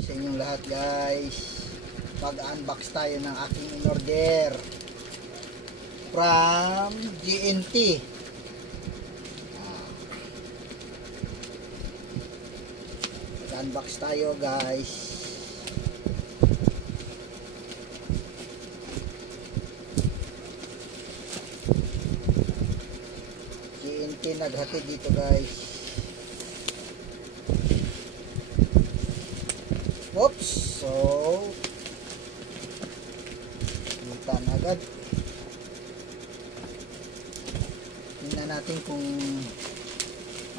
Sa inyong lahat guys, mag-unbox tayo ng aking in-order from GNT. Mag-unbox tayo guys. GNT naghatid dito guys. Oops, so kita na agad. Tingnan natin kung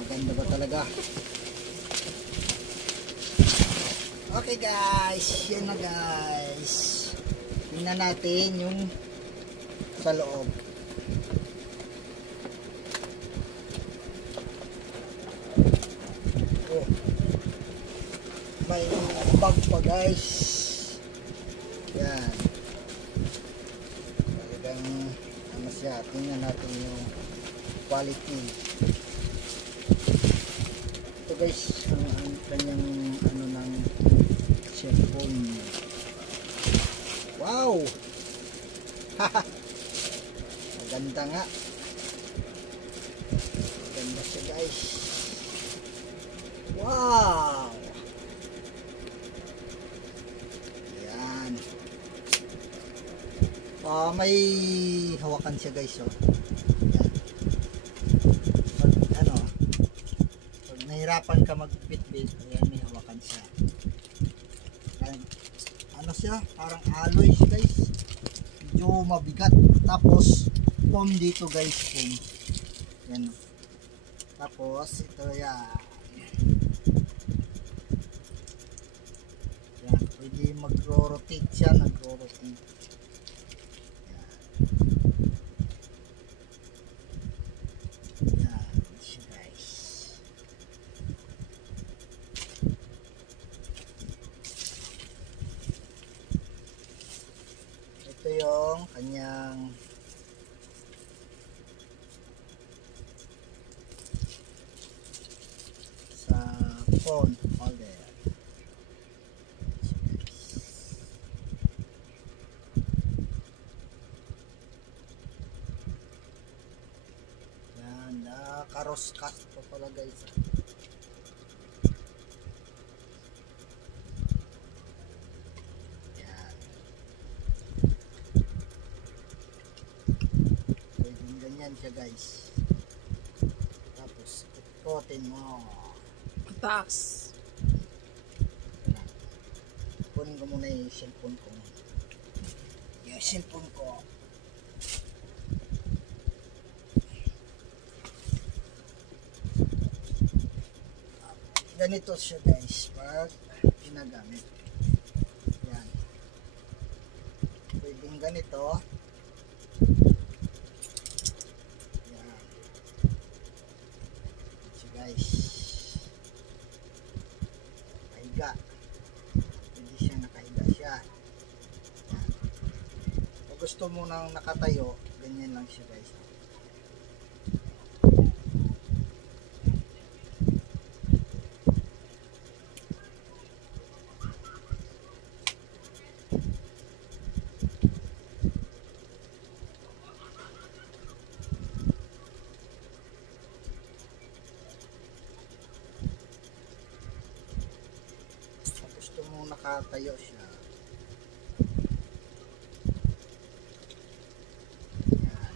maganda ba talaga. Okay guys, yan na guys. Tingnan natin yung sa loob. Oh, may bag pa guys. Yan. Talagang ano siya. Tingnan natin yung quality. Ito guys, ang kanyang ano ng cellphone. Wow! Maganda nga. Maganda siya guys. Wow! Yan. May hawakan siya guys. Oh. Yan. Pag nahirapan ka mag-bitbit, ayan, may hawakan siya. Ano siya? Parang alloy siya guys. Medyo mabigat. Tapos, foam dito guys. Foam. Yan. Tapos, ito yan. Yan. Pwede mag-rotate siya. Nag-rotate. Yan. Yan. Siya guys. Ito yung kanyang sa phone holder. Yan, nakaros cast pa pala guys. Siya guys. Tapos ikotin mo. Taas. Kunin ko muna yung cellphone ko. Yung cellphone ko. Ganito siya guys pag ginagamit. Yan. Pwedeng ganito. Guys, nakahiga. Hindi siya nakahiga siya. Yan. Kung gusto mo nang nakatayo, ganyan lang siya guys. Gusto mo nakatayo siya. Yan.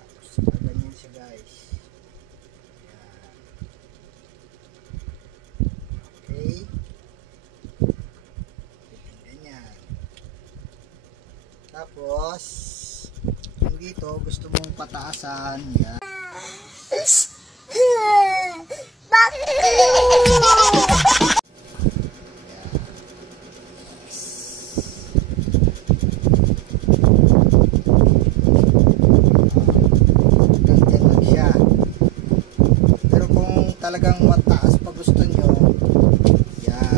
Tapos ganyan siya guys. Tapos, yung dito, gusto mong pataasan. Yan. Ganyan lang siya. Pero kung talagang mataas pa gusto nyo, yan.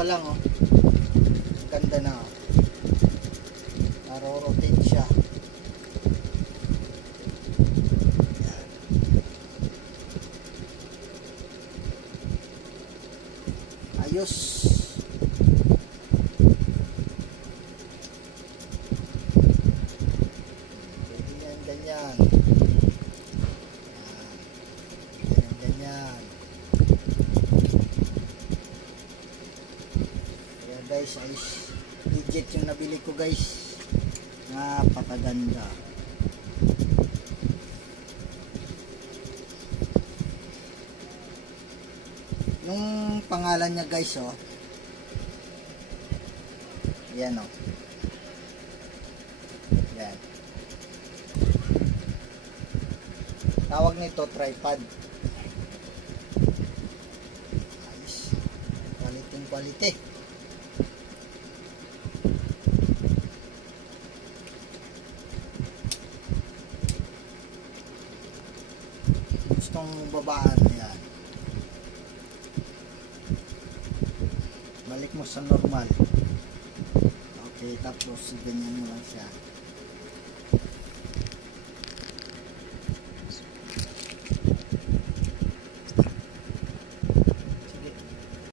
pa lang oh. Ganda na oh. Naro-rotate siya. Yan. Ayos. Pwede yan, ganyan. Yan. Ganyan. Kaya guys, ayos. Legit yung nabili ko guys. Napakaganda. Yung pangalan niya guys oh. Yan oh. Yan. Tawag nito tripod. Ayos. Quality. Gustong babaan, yan. Balik mo sa normal. Okay, tapos ganyan mo lang siya.